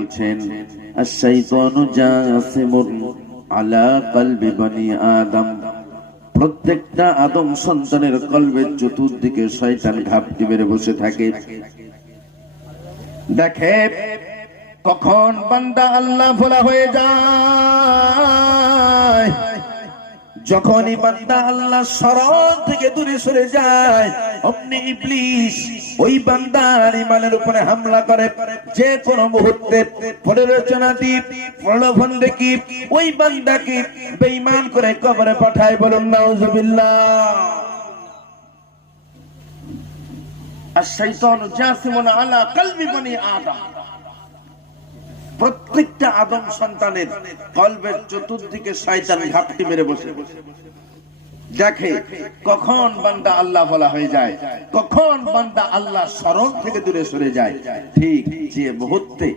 বলছেন আশ-শাইতানু জাসিমুন আলা কলবি বনি আদম, প্রত্যেকটা আদম সন্তানের কলবের চতুর্দিকে শয়তান ঘাপটি মেরে বসে থাকে। দেখে কখন বান্দা আল্লাহ ভোলা হয়ে যায়, যখনই বান্দা আল্লাহ শরণ থেকে দূরে সরে যায়, অমনি ইবলিস ওই বান্দার ঈমানের উপরে হামলা করে। যে কোনো মুহূর্তে প্ররোচনা দিয়ে প্রলোভন দেখিয়ে ওই বান্দাকে বেঈমান করে কবরে পাঠায়। বলুন নাউজুবিল্লাহ। আশ-শাইতানু জাসিমুন আলা কলবি বনি আদম, প্রত্যেকটা আদম সন্তানের কলবের চতুর্দিকে শয়তান ঘাপটি মেরে বসে দেখে কখন বান্দা আল্লাহ বলা হয়ে যায়, কখন বান্দা আল্লাহ শরণ থেকে দূরে সরে যায়। ঠিক যে মুহূর্তে